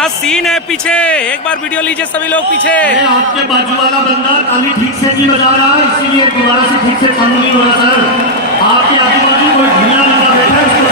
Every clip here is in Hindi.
क्या सीन है पीछे, एक बार वीडियो लीजिए सभी लोग पीछे। आपके बाजू वाला बंदा ताली ठीक से नहीं बजा रहा, इसीलिए दोबारा से ठीक से चालू नहीं हो रहा सर। आपके आजू बाजू कोई ढीला बंदा बैठा है, इसको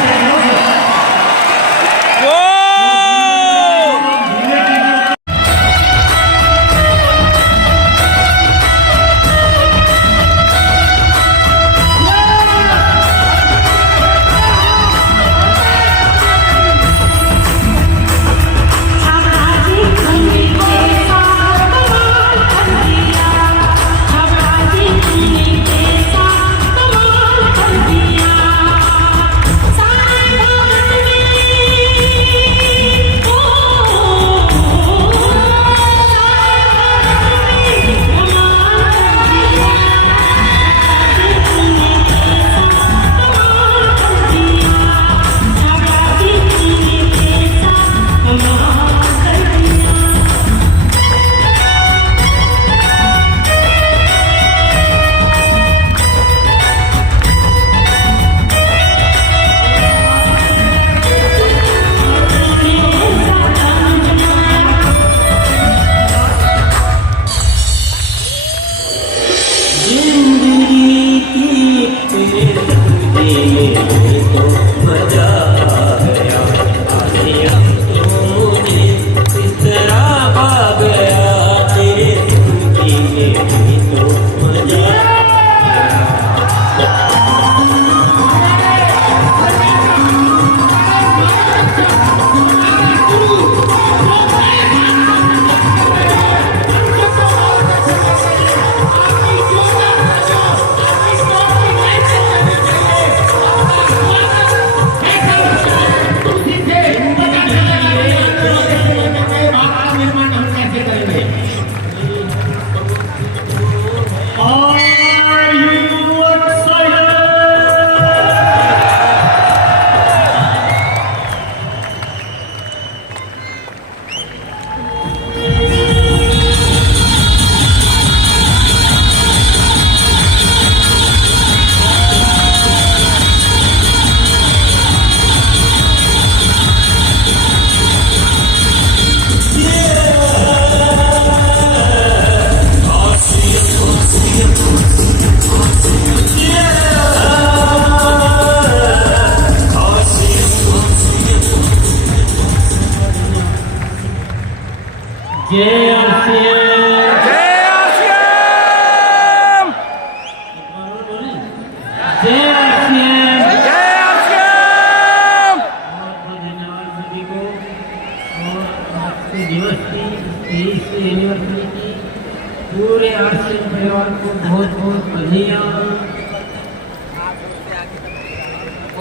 पूरे आरसीएम परिवार को बहुत बहुत बधाइयाँ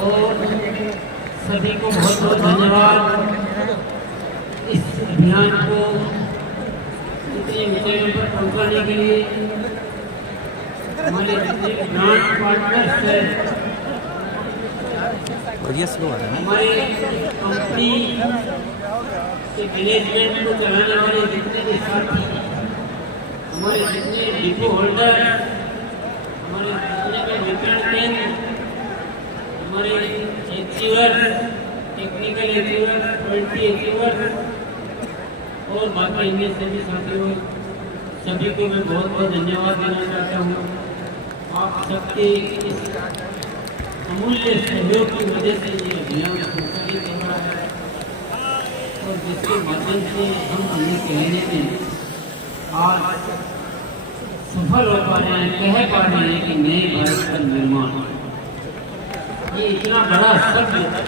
और सभी को बहुत बहुत धन्यवाद। इस अभियान को इतनी ऊंचाइयों पर पहुंचाने के लिए हमारे जितने ब्रांड पार्टनर्स हैं, हमारे कंपनी के मैनेजमेंट को चलाने वाले जितने भी साथी, हमारे जितने डिपो होल्डर, हमारे जितने भी वितरण केंद्र, हमारे achiever, technical achiever, quality achiever और बाकी इनमें सभी साथियों, सभी को मैं बहुत बहुत धन्यवाद देना चाहता हूँ। आप सबके इस अमूल्य सहयोग की वजह से ये अभियान संचालित हो रहा है और जिसके माध्यम से हम ये कहने में आज सफल हो पा रहे हैं, कह पा रहे हैं कि नए भारत का निर्माण, ये इतना बड़ा शब्द अगर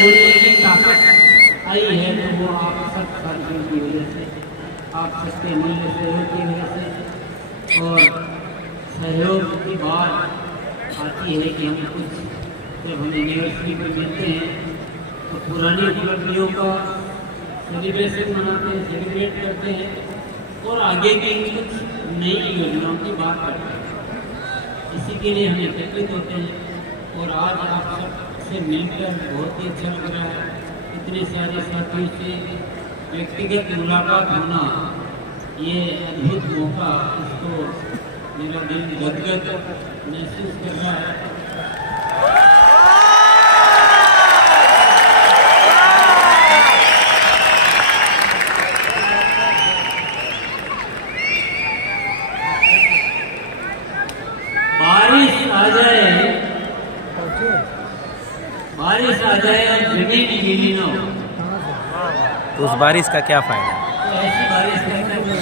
बोलने की ताकत आई है तो वो आप सब साथियों की वजह से, आप सबके मूल्य सहयोग की वजह से। और सहयोग की बात आती है कि हम कुछ जब हम यूनिवर्सिटी में मिलते हैं तो पुरानी उपलब्धियों का सेलिब्रेशन मनाते हैं, सेलिब्रेट करते हैं और आगे की कुछ नई योजनाओं की बात करते हैं। इसी के लिए हम एकत्रित होते हैं और आज आप सब से मिलकर बहुत ही अच्छा लग रहा है। इतने सारे साथियों से व्यक्तिगत मुलाकात होना ये अद्भुत मौका, इसको मेरा दिल गदगद महसूस कर रहा है। बारिश आ जाए और जमीन गीली ना हो, तो उस बारिश का क्या फायदा? तो ऐसी बारिश करते हुए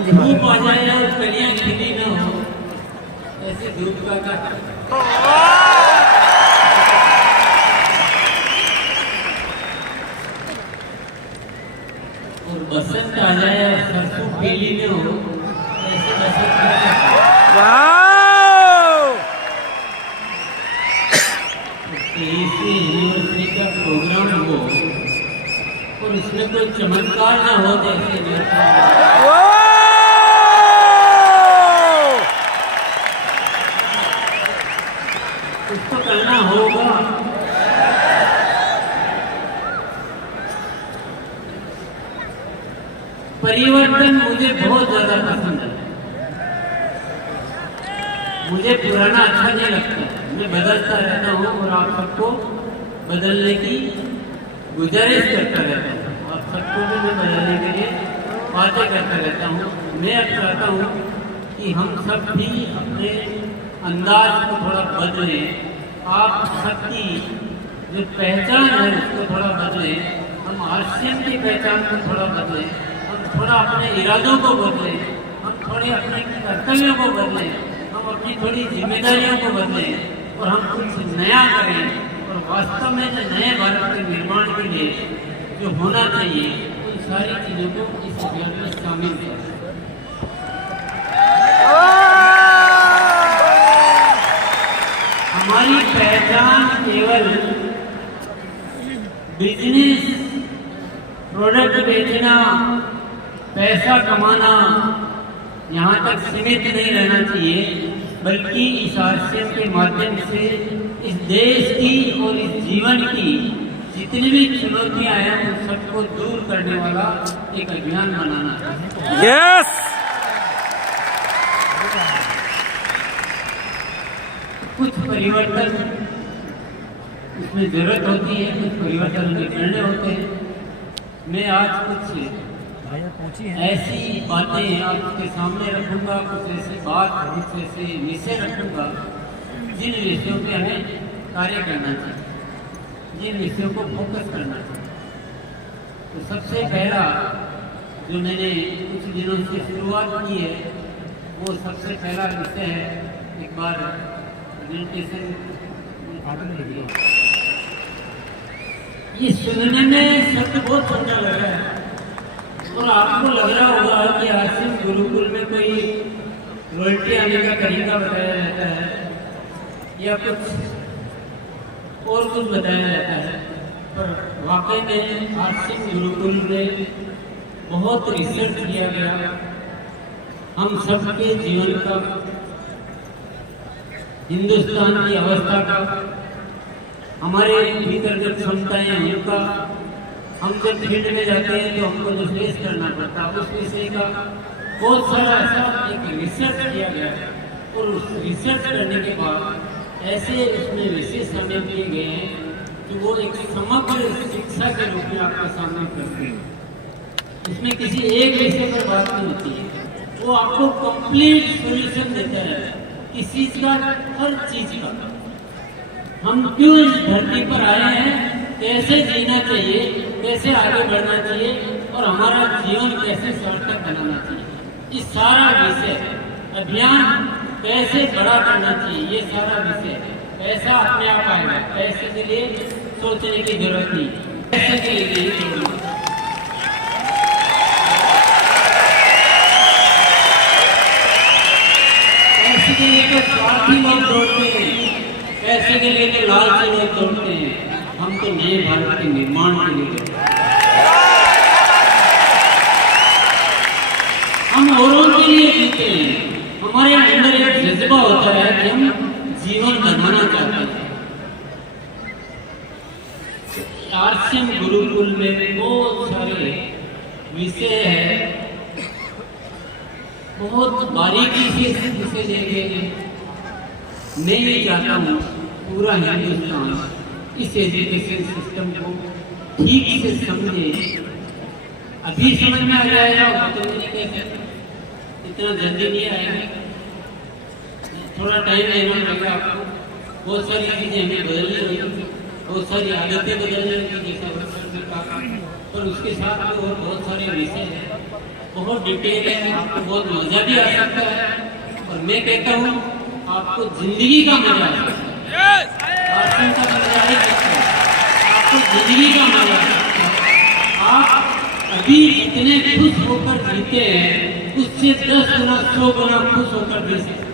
धूप आ जाए और कलियां खिली ना हो, ऐसे धूप का क्या। और बसंत आ जाए और सरसों पीली में हो, ऐसे बसंत का यूनिवर्सिटी का प्रोग्राम हो और उसमें कोई चमत्कार ना हो, जैसे कुछ तो करना होगा। परिवर्तन मुझे बहुत ज्यादा पसंद है। मुझे पुराना अच्छा नहीं लगता, मैं बदलता रहता हूँ और आप सबको बदलने की गुजारिश करता रहता हूँ। आप सबको भी मैं बदलने के लिए बातें करता रहता हूँ। मैं अब चाहता हूँ कि हम सब भी अपने अंदाज को थोड़ा बदलें, आप सबकी जो पहचान है उसको थोड़ा बदलें, हम आशियन की पहचान को थोड़ा बदलें, थोड़ा अपने इरादों को बदलें, हम थोड़े अपने कर्तव्यों को बदलें, हम अपनी थोड़ी जिम्मेदारियों को बदलें और हम कुछ नया करें। और वास्तव में जो नए भारत के निर्माण के लिए जो होना चाहिए, उन सारी चीज़ों को इस अभियान में शामिल करें। हमारी पहचान केवल बिजनेस, प्रोडक्ट बेचना, पैसा कमाना यहाँ तक सीमित नहीं रहना चाहिए, बल्कि इस आश्रम के माध्यम से इस देश की और इस जीवन की जितनी भी चुनौतियां हैं उन सबको दूर करने वाला एक अभियान बनाना है। यस। कुछ परिवर्तन इसमें जरूरत होती है, कुछ परिवर्तन करने होते हैं। मैं आज कुछ ऐसी बातें आपके सामने रखूंगा, कुछ ऐसी बात, कुछ ऐसे विषय रखूंगा जिन विषयों पे हमें कार्य करना चाहिए, जिन विषयों को फोकस करना चाहिए। तो सबसे पहला जो मैंने कुछ दिनों से शुरुआत की है, वो सबसे पहला विषय है, एक बार प्रेजेंटेशन ये सुनने में शब्द बहुत छोटा लग रहा है और आपको लग रहा होगा कि आश्रम गुरुकुल में कोई रॉयल्टी आने का तरीका बताया जाता है या कुछ और कुछ बताया जाता है, पर वाकई में आश्रम गुरुकुल में बहुत रिसर्च किया गया हम सबके जीवन का, हिंदुस्तान की अवस्था का, हमारे भीतर जो क्षमताएं हैं उनका, हम जब फील्ड में जाते हैं तो हमको जो फेस करना पड़ता है उस विषय का बहुत सारा ऐसा एक रिसर्च किया गया है। और उस रिसर्च करने के बाद ऐसे उसमें विषय शामिल किए गए हैं कि वो एक समग्र शिक्षा के रूप में आपके सामने करते हैं। इसमें किसी एक विषय पर बात नहीं होती है, वो आपको कंप्लीट सॉल्यूशन देता है किस चीज का, हर चीज का। हम क्यों इस धरती पर आए हैं, कैसे जीना चाहिए, कैसे आगे बढ़ना चाहिए और हमारा जीवन कैसे सार्थक बनाना चाहिए, इस सारा विषय अभियान कैसे बड़ा करना चाहिए, ये सारा विषय। पैसा अपने आप आएगा, पैसे के लिए सोचने की जरूरत नहीं, पैसे के लिए पैसे के लिए तो स्वार्थी लोग दौड़ते हैं, पैसे के लिए तो लालची लोग दौड़ते हैं। हम तो नए भारत के निर्माण के लिए, हम औरों के लिए जीते हैं। हमारे अंदर एक जज्बा होता है कि हम जीवन बनाना चाहते हैं। आरसीएम गुरुकुल में बहुत सारे विषय है, बहुत बारीकी से विषय लेंगे। मैं ये चाहता हूँ पूरा हिंदुस्तान इस एजुकेशन सिस्टम को ठीक से समझे। अभी समझ में आ जाएगा तो इतना जल्दी नहीं आएगा, थोड़ा टाइम लेना पड़ेगा आपको। बहुत सारी चीजें हमें बदलनी होगी, बहुत सारी आदतें बदलनी होगी जैसे, पर उसके साथ और बहुत सारे विषय हैं, बहुत डिटेल है, आपको बहुत मजा भी आ सकता है। और मैं कहता हूँ आपको जिंदगी का मजा आ सकता है, का मजा नहीं सकता, आपको जिंदगी का मजा आ सकता है। आप अभी जितने खुश होकर जीते हैं उससे 10 गुना 100 गुना खुश होकर जी सकते हैं।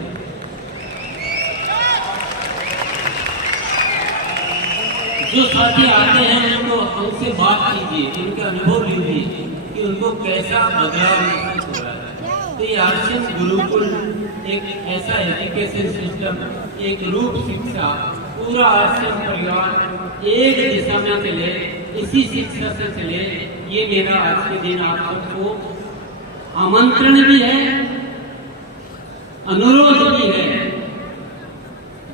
जो साथी आते हैं उनको उनसे बात कीजिए, उनके अनुभव लीजिए कि उनको कैसा बदलाव महसूस हो रहा है। तो ये आरसीएम गुरुकुल एक ऐसा एजुकेशन सिस्टम, एक रूप शिक्षा, पूरा आरसीएम परिवार एक दिशा में चले, इसी शिक्षा से चले, ये मेरा आज के दिन आप सबको आमंत्रण भी है, अनुरोध भी है,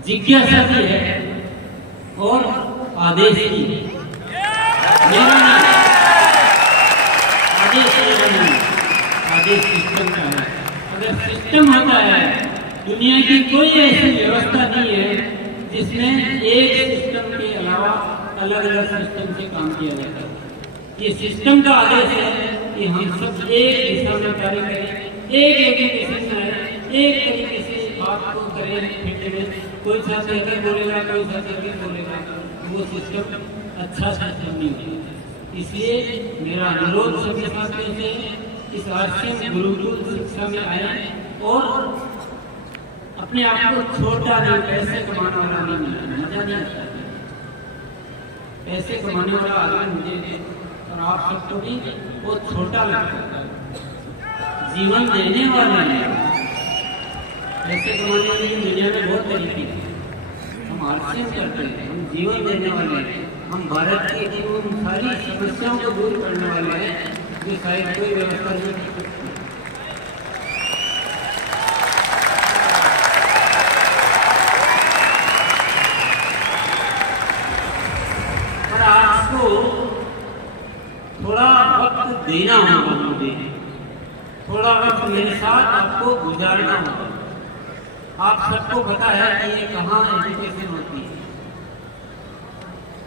जिज्ञासा भी है और आदेश भी है। मेरा नहीं, आदेश सिस्टम का है। अगर सिस्टम होता है, दुनिया की कोई ऐसी व्यवस्था नहीं है जिसमें एक सिस्टम के अलावा अलग अलग सिस्टम से काम किया जाता है। ये सिस्टम का आदेश है कि हम सब एक दिशा में कार्य करें, एक एजुकेशन में एक तरीके से बात को करें। कोई साथ लेकर बोलेगा, कोई साथ लेकर बोलेगा, वो सिस्टम अच्छा सिस्टम नहीं होगा। इसलिए मेरा अनुरोध सभी साथियों से इस आरसीएम गुरुकुल शिक्षा में आए और अपने आप को छोटा नहीं, पैसे कमाने वाला नहीं, मजा नहीं आता। पैसे कमाने वाला आदमी मुझे और आप सबको भी बहुत छोटा लगता है। जीवन देने वाले हैं, पैसे कमाने वाली दुनिया में बहुत तरीके हैं। हम आरसीएम करते हैं, हम जीवन देने वाले हैं, हम भारत की उन सारी समस्याओं को दूर करने वाले हैं जो शायद कोई व्यवस्था नहीं कर सकती। पर आपको थोड़ा वक्त देना होगा, मुझे थोड़ा वक्त मेरे साथ आपको गुजारना होगा। आप सबको पता है कि ये कहाँ एजुकेशन होती है,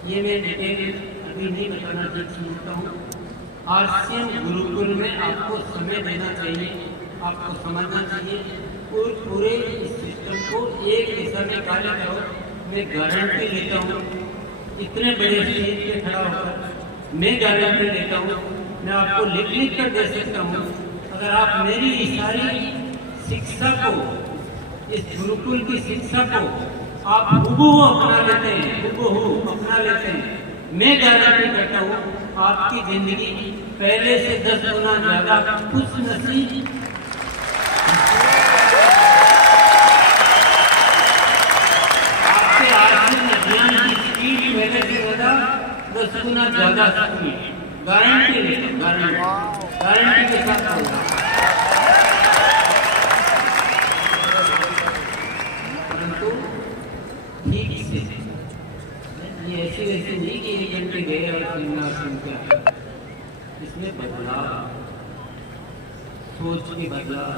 ये मैं डिटेल अभी नहीं बताना चाहता हूँ। आरसीएम गुरुकुल में आपको समय देना चाहिए, आपको समझना चाहिए पूरे इस सिस्टम को एक दिशा में कार्य करो। मैं गारंटी लेता हूँ, इतने बड़े स्टेज पे खड़ा होकर मैं गारंटी लेता हूँ, मैं आपको लिख कर दे सकता हूँ। अगर आप मेरी इस सारी शिक्षा को, इस गुरुकुल की शिक्षा को आप हूबहू अपना लेते हैं, हूबहू अपना लेते हैं, मैं गारंटी करता हूँ आपकी जिंदगी पहले से 10 गुना ज्यादा खुश नसीब, आपके आर्थिक अभियान की स्पीड पहले से ज्यादा 10 गुना ज्यादा स्पीड, गारंटी लेते हैं, गारंटी के साथ होगा। परंतु ठीक से ये ऐसे वैसे नहीं कि 1 घंटे गए और सेमिनार सुन के, इसमें बदलाव, सोच के बदलाव,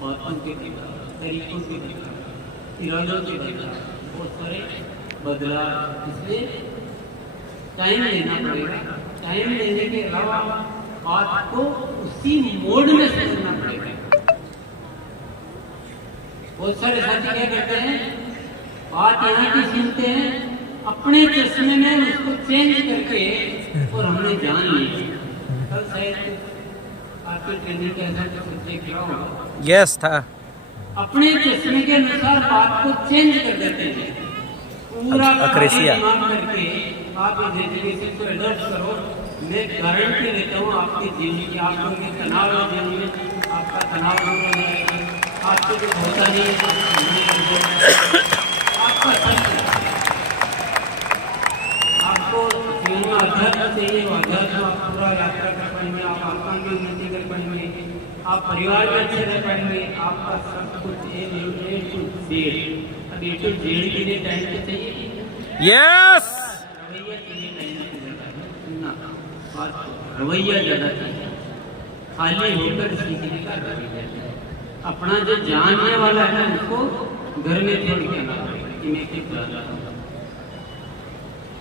बातों के बदलाव, तरीकों के बदलाव, इरादों के बदलाव, बहुत सारे बदलाव। इसलिए टाइम लेना पड़ेगा। टाइम लेने के अलावा बात को उसी मोड में समझना पड़ेगा। बहुत सारे साथी क्या करते हैं, बात यहाँ की सुनते हैं, अपने चश्मे में उसको चेंज करके और हमने जान लिया। कल शायद आपके ट्रेनिंग का ऐसा कुछ देख रहा होगा, यस था, अपने चश्मे के अनुसार बात को चेंज कर देते हैं। पूरा दिमाग करके आप इस एजुकेशन को एडॉप्ट करो। मैं गारंटी लेता हूँ आपकी जीवन की, आपको तनाव है जीवन में, आपका तनाव दूर हो जाएगा। आपको जो होता नहीं है आप आपको जीवन में अध्यात्म चाहिए, वो अध्यात्म आप पूरा यात्रा कर पाएंगे, आप आत्मा की उन्नति कर पाएंगे, आप परिवार में अच्छे रह पाएंगे, आपका सब कुछ ए टू जेड। अब ए टू जेड के लिए टाइम तो चाहिए, यस रवैया चाहिए, टाइम सुनना बात, रवैया ज्यादा चाहिए, खाली होकर सीखने का रवैया। अपना जो जानने वाला है उसको घर में छोड़ के आना पड़ेगा कि मैं किस जा रहा हूँ,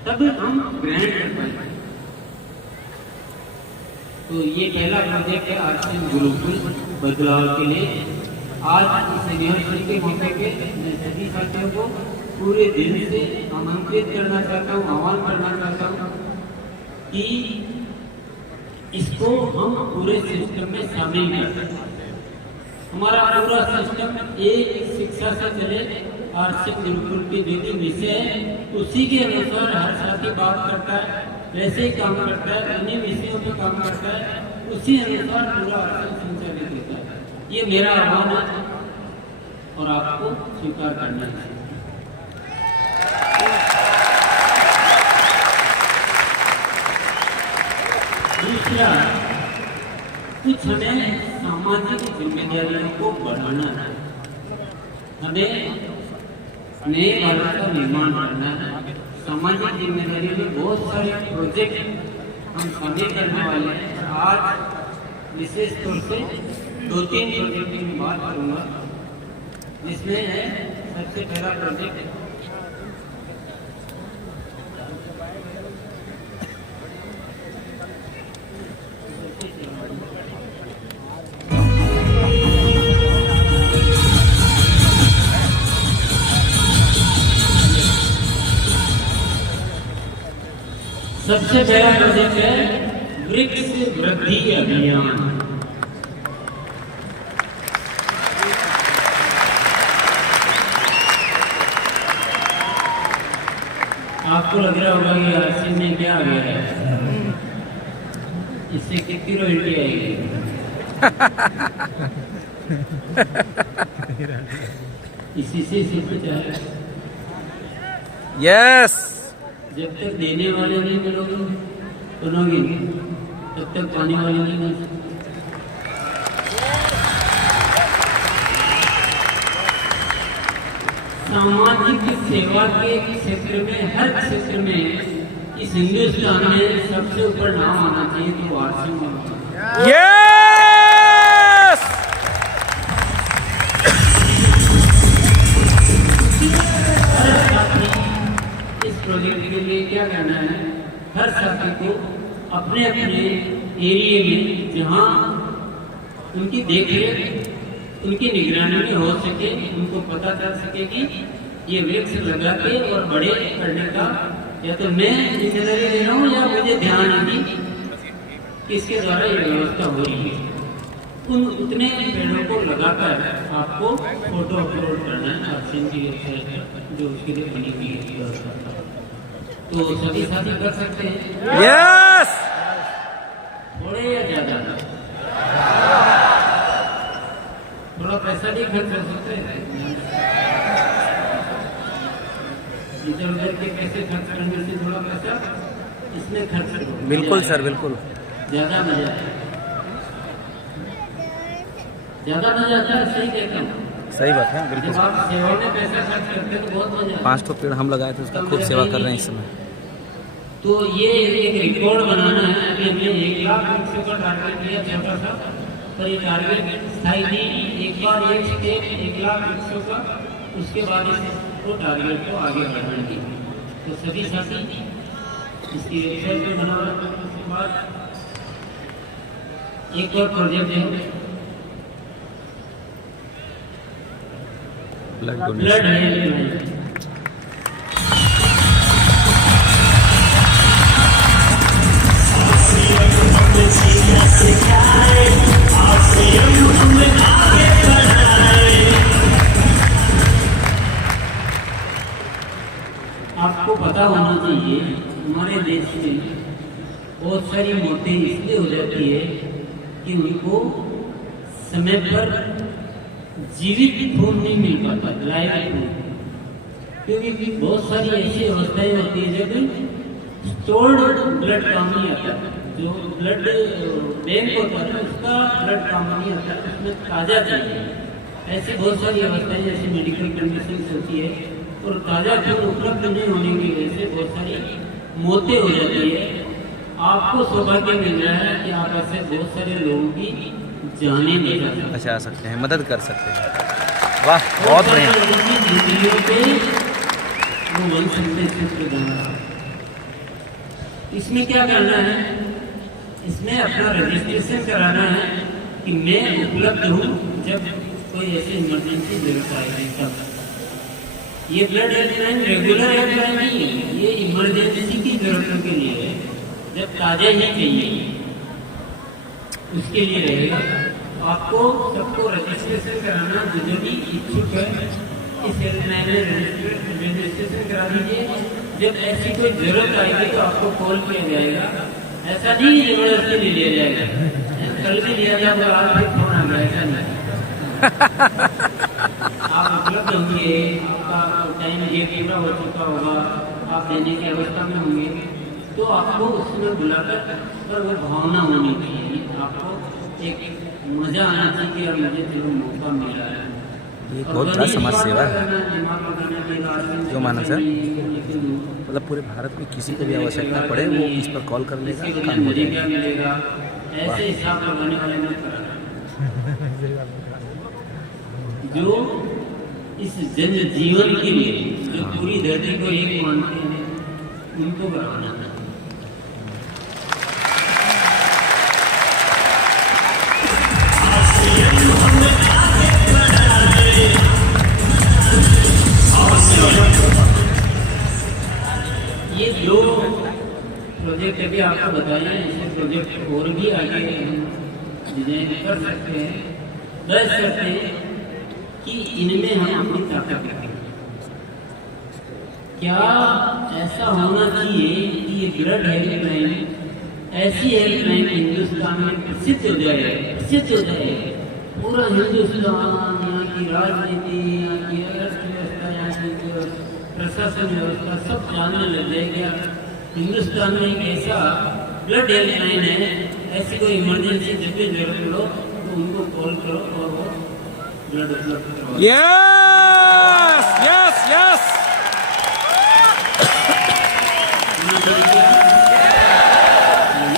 तब हम ग्रहण कर पाएंगे। तो ये पहला प्रोजेक्ट है आरसीएम गुरुकुल बदलाव के लिए। आज इस एनिवर्सरी के मौके पे मैं सभी साथियों को पूरे दिल से आमंत्रित करना चाहता हूँ, आह्वान करना चाहता हूँ कि इसको हम पूरे सिस्टम में शामिल करें। हमारा पूरा सिस्टम एक शिक्षा से चले, आरसीएम गुरुकुल के जो भी विषय है उसी के अनुसार हर साथी बात करता है, वैसे ही काम करता है, उन्हीं विषयों पे काम करता है, उसी अनुसार पूरा आरसीएम संचालित होता है। ये मेरा आह्वान है और आपको स्वीकार करना है। दूसरा, कुछ हमें सामाजिक जिम्मेदारियों को बढ़ाना है, हमें नए भारत का निर्माण करना है। सामाजिक जिम्मेदारी में बहुत सारे प्रोजेक्ट हम शामिल करने वाले हैं। आज विशेष तौर से 2-3 प्रोजेक्ट की बात करूंगा, जिसमें है सबसे पहला प्रोजेक्ट सबसे पहला प्रोजेक्ट है वृक्ष वृद्धि अभियान। आपको लग रहा होगा कि आरसीएम में क्या आ गया है, इससे कितनी रॉयल्टी आएगी? इसी से सिर्फ चाहे यस जब तक देने वाले नहीं मिलोगे सुनोगे, तब तक पाने वाले नहीं मिल सकते। सामाजिक सेवा के क्षेत्र में, हर क्षेत्र में इस हिंदुस्तान में सबसे ऊपर नाम आना चाहिए तो आरसीएम होना चाहिए। यस इस प्रोजेक्ट के लिए क्या करना है, हर साथी को अपने अपने एरिया में जहाँ उनकी देखरेख, उनकी निगरानी में हो सके, उनको पता चल सके कि ये वृक्ष लगा के और बड़े करने का या तो मैं जिम्मेदारी ले रहा हूँ या मुझे ध्यान है कि किसके द्वारा ये व्यवस्था हो रही है। उन उतने पेड़ों को लगाकर आपको फोटो अपलोड करना है आरसीएम की वेबसाइट पर, जो उसके लिए बनी हुई है व्यवस्था। तो सभी साथी कर सकते हैं यस थोड़े या ज्यादा, थोड़ा पैसा भी खर्च कर सकते हैं, इधर उधर के पैसे खर्च करने से थोड़ा पैसा इसमें खर्च करो। बिल्कुल सर, बिल्कुल ज्यादा मजा आता है, ज्यादा मजा आता है, सही कहता हूँ। सही बात है, बिल्कुल जब आप सेवा में पैसा खर्च करते हैं तो बहुत मजा आता है। 5 पेड़ हम लगाए थे, उसका खूब सेवा कर रहे हैं इस समय। तो ये एक रिकॉर्ड बनाना है। अभी हमने 1 लाख वृक्षों का टारगेट दिया छोटा सा, पर ये टारगेट स्थायी नहीं, एक बार एक स्टेप 1 लाख वृक्षों का, उसके बाद इसको टारगेट को आगे बढ़ाने की। तो सभी साथी इसकी वेबसाइट पे बना हुआ है। उसके बाद एक और प्रोजेक्ट है ब्लड ब्लड डोनेशन। हेल्थ। आपको पता होना चाहिए हमारे देश में बहुत सारी मौतें इसलिए हो जाती है कि उनको समय पर जीवित खून नहीं मिल पाता, लाइव खून। क्योंकि बहुत सारी ऐसी अवस्थाएं होती है जब स्टोर्ड ब्लड काम नहीं आता, जो ब्लड बैंक होता है उसका ब्लड काम नहीं आता, उसमें ताज़ा चाहिए। ऐसी बहुत सारी अवस्थाएं जैसे मेडिकल कंडीशन होती है और ताज़ा खून उपलब्ध नहीं होने की वजह से बहुत सारी मौतें हो जाती है। आपको सौभाग्य मिल रहा है कि आप ऐसे बहुत सारे लोगों की जाने बचा सकते हैं, बचा सकते हैं, मदद कर सकते हैं। वाह, बहुत बढ़िया। इसमें क्या करना है, इसमें अपना रजिस्ट्रेशन कराना है कि मैं उपलब्ध हूँ जब कोई ऐसी इमरजेंसी जरूरत आएगी तब। ये ब्लड हेल्पलाइन रेगुलर हेल्पलाइन नहीं है, ये इमरजेंसी की जरूरतों के लिए है, जब ताज़ा ही चाहिए उसके लिए रहेगा। आपको सबको रजिस्ट्रेशन कराना, जो भी इच्छुक है इस हेल्पलाइन में रजिस्ट्रेशन करा दीजिए। जब ऐसी कोई जरूरत आएगी तो आपको कॉल किया जाएगा, ऐसा नहीं जबरदस्ती नहीं लिया जाएगा। कल भी लिया जाएगा, आज भी फोन आ गया, ऐसा नहीं। आप उपलब्ध होंगे, आपका टाइम ये पूरा हो चुका होगा, आप देने की अवस्था में होंगे तो आपको उसमें बुलाकर पर वो भावना होनी चाहिए, आपको एक मजा आना चाहिए और मुझे चलो मौका मिला है। ये बहुत बड़ा समाज सेवा है जो माना सर, मतलब पूरे भारत में किसी को भी आवश्यकता पड़े वो इस पर कॉल कर लेगा, काम हो जाएगा। ऐसे हिसाब लगाने वाले में जो इस जन जीवन के लिए जो पूरी धरती को एक मानते हैं उनको कराना है। ये जो प्रोजेक्ट अभी आपको बताया है, ऐसे प्रोजेक्ट और भी आगे डिजाइन कर सकते हैं, बस सकते हैं कि इनमें हम अपनी ताकत रखें। क्या ऐसा होना चाहिए कि ये ब्लड हेल्पलाइन ऐसी हेल्पलाइन हिंदुस्तान में प्रसिद्ध हो जाए, पूरा हिंदुस्तान, यहाँ की राजनीति, यहाँ की अर्थव्यवस्था, यहाँ की प्रशासन व्यवस्था सब जानने लग जाएगा हिंदुस्तान में एक ऐसा ब्लड हेल्पलाइन है। ऐसी कोई इमरजेंसी जब भी जरूरत पड़ो तो उनको कॉल करो और वो ब्लड उपलब्ध करवाओ। Yes yes yes.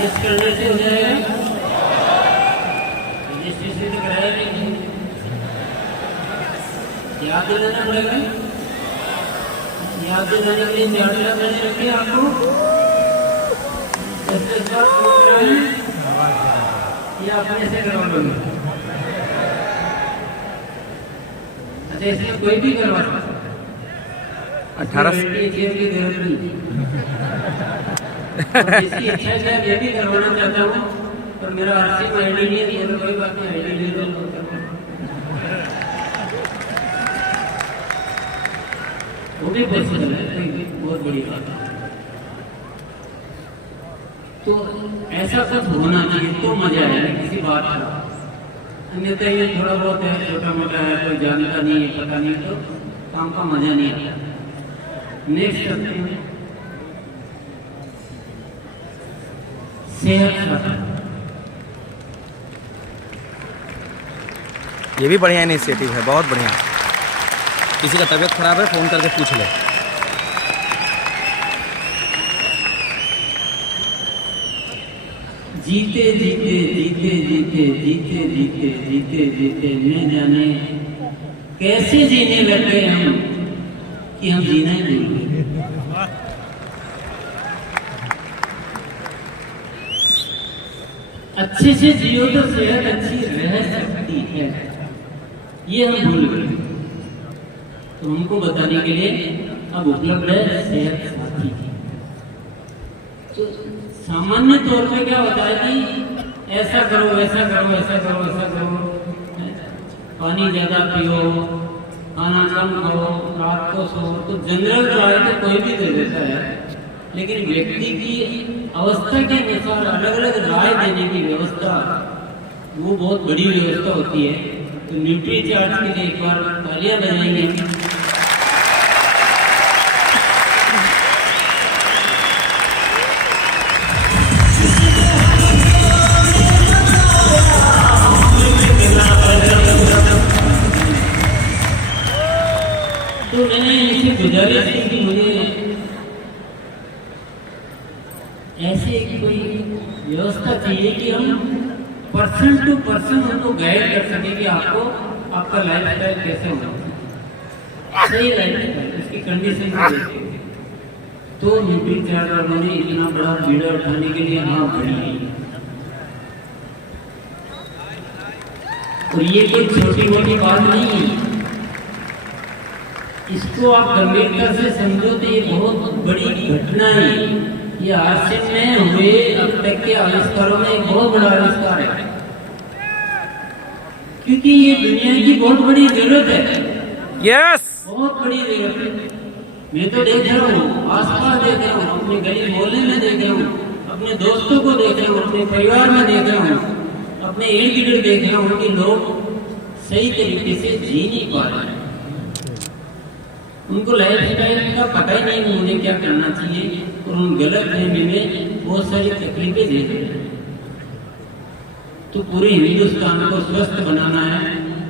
यस करने से हो जाएगा, रजिस्ट्रेशन तो कराया नहीं, याद दिलाना पड़ेगा। याद दिलाने के लिए मैंने रखी आपको, या अपने से करवा लोगे? अच्छा, इसमें कोई भी करवा सकता, 18 की जरूरत नहीं। जिसकी इच्छा है मैं भी करवाना चाहता हूँ, पर मेरा आरसीएम आईडी नहीं है, तो कोई बात नहीं, आईडी ले लो। वो भी पॉसिबल है, बहुत बड़ी बात है। तो ऐसा कुछ होना चाहिए तो मजा आएगा किसी बात का, अन्यथा ये थोड़ा बहुत है, छोटा मोटा है, कोई जानता नहीं है, पता नहीं, तो काम का मजा नहीं आता। नेक्स्ट करते हैं सेहत खाता। ये भी बढ़िया इनिशिएटिव है, बहुत बढ़िया। किसी का तबीयत खराब है, फ़ोन करके पूछ ले। जीते जीते जीते जीते जीते जीते जीते जीते न जाने कैसे जीने लगे हम कि हम जीना ही भूल गए। अच्छे से जियो तो सेहत अच्छी रह सकती है, ये हम भूल गए। तो उनको बताने के लिए अब उपलब्ध है सेहत साथी। तो सामान्य तौर पे क्या होता है कि ऐसा करो, ऐसा करो, ऐसा करो, ऐसा करो, पानी ज्यादा पियो, खाना कम खाओ, रात को सो, तो जनरल राय तो कोई भी दे देता है, लेकिन व्यक्ति की अवस्था के अनुसार अलग अलग राय देने की व्यवस्था वो बहुत बड़ी व्यवस्था होती है। तो न्यूट्री चार्ज के लिए एक बार तालियां बजाएंगे। गुजारिश थी कि मुझे ऐसे कोई व्यवस्था चाहिए कि हम पर्सन टू पर्सन उनको गाइड कर सके कि आपको आपका लाइफ स्टाइल कैसे होना सही लाइफ स्टाइल इसकी कंडीशन को देख के। तो न्यूट्री चार्ज वालों ने इतना बड़ा बीड़ा उठाने के लिए हाँ बढ़ी। और ये कोई छोटी मोटी बात नहीं है, इसको आप गंभीरता से समझो तो ये बहुत बड़ी घटना है। ये आसिम में हुए अब तक के आविष्कारों में एक बहुत बड़ा आविष्कार है, क्योंकि ये दुनिया की बहुत बड़ी जरूरत है। यस, बहुत बड़ी जरूरत है। मैं तो देख रहा हूँ, आसपास देख रहा हूँ, अपने गली मोहल्ले में देख रहा हूँ, अपने दोस्तों को देख रहा हूँ, अपने परिवार में देख रहा हूँ, अपने इर्द गिर्द देख रहा हूँ कि लोग सही तरीके से जी नहीं पा रहे हैं। उनको लाइफ स्टाइल का पता ही नहीं मुझे क्या करना चाहिए, और उन गलत फहमी में बहुत सारी तकलीफें दे रहे हैं। तो पूरे हिंदुस्तान को स्वस्थ बनाना है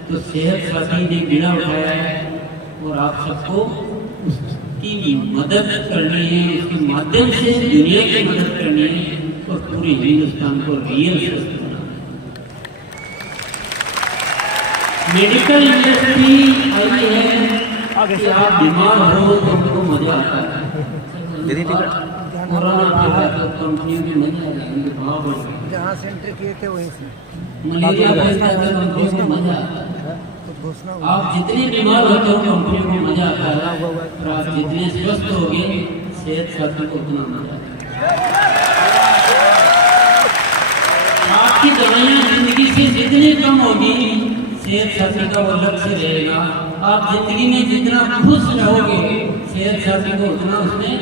तो सेहत साथी ने बीड़ा उठाया है, और आप सबको उसकी मदद करनी है, उसके माध्यम से दुनिया की मदद करनी है, और पूरे हिंदुस्तान को रियल स्वस्थ बनाना है। मेडिकल इंडस्ट्री आई है कि आप बीमार हो तो उनको मजा आता है। कोरोना के बाद तो कंपनियों की मजा आ जाएगी, भाव बढ़ गए। जहाँ सेंटर किए थे वहीं से मलेरिया कंपनियों को मजा आता है। आप जितने बीमार होते हो कंपनियों को मजा आता है, और आप जितने स्वस्थ होगे सेहत साथी को उतना मजा आता है। आपकी दवाइयाँ जिंदगी से जितनी कम होगी सेहत साथी का वो लक्ष्य रहेगा। आप जिंदगी में जितना खुश रहोगे सेहत साथी को उतना उसमें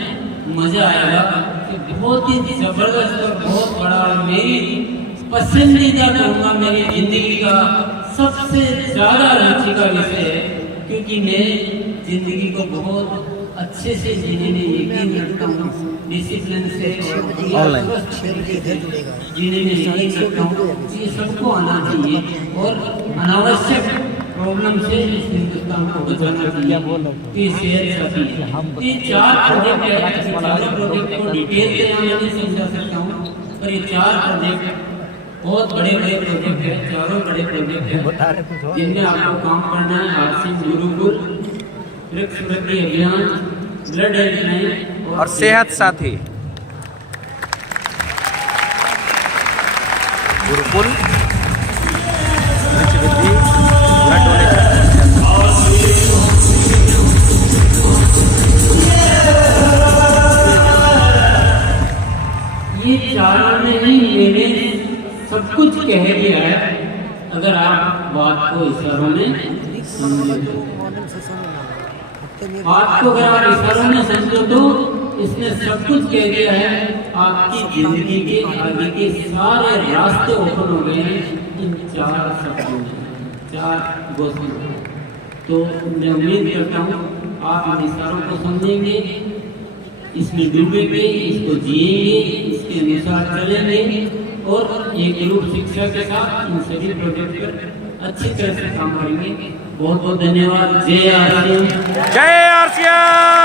मजा आएगा। कि बहुत ही जबरदस्त और बहुत बड़ा, मेरी पसंदीदा कहूँगा मेरी जिंदगी का सबसे ज्यादा रुचि का विषय है, क्योंकि मैं जिंदगी को बहुत अच्छे से जीने में यकीन रखता हूँ, डिसिप्लिन से और स्वस्थ तरीके से जीने में यकीन रखता हूँ। ये सबको आना चाहिए और अनावश्यक प्रॉब्लम से इस हिंदुस्तान को बचाना चाहिए। सेहत साथी ये 4 प्रोजेक्ट है, चारों प्रोजेक्ट को डिटेल से मैं नहीं समझा सकता हूँ, पर ये 4 प्रोजेक्ट बहुत बड़े बड़े प्रोजेक्ट है, चारों बड़े प्रोजेक्ट है जिनमें आपको काम करना है। आसिम गुरुकुल, वृक्ष वृद्धि अभियान, ब्लड हेल्पलाइन और सेहत साथी। गुरुकुल, वृक्ष वृद्धि, ब्लड डोनेशन। ये चारों ने ही मेरे सब कुछ कह दिया है, अगर आप बात को इशारों में समझो तो। बात को अगर आप इशारों में समझो तो इसने सब कुछ कह दिया है। आपकी जिंदगी के आगे के सारे रास्ते ओपन हो गए हैं इन 4 शब्दों में, 4 गोष्ठों में। तो मैं उम्मीद करता हूँ आप इन इशारों को समझेंगे, इसमें डूबेंगे, इसको जिएंगे, इसके अनुसार चलेंगे, और एक ग्रुप शिक्षा के साथ इन सभी प्रोजेक्ट पर अच्छी तरह से काम करेंगे। बहुत बहुत धन्यवाद। जय आसिम। जय आसिम।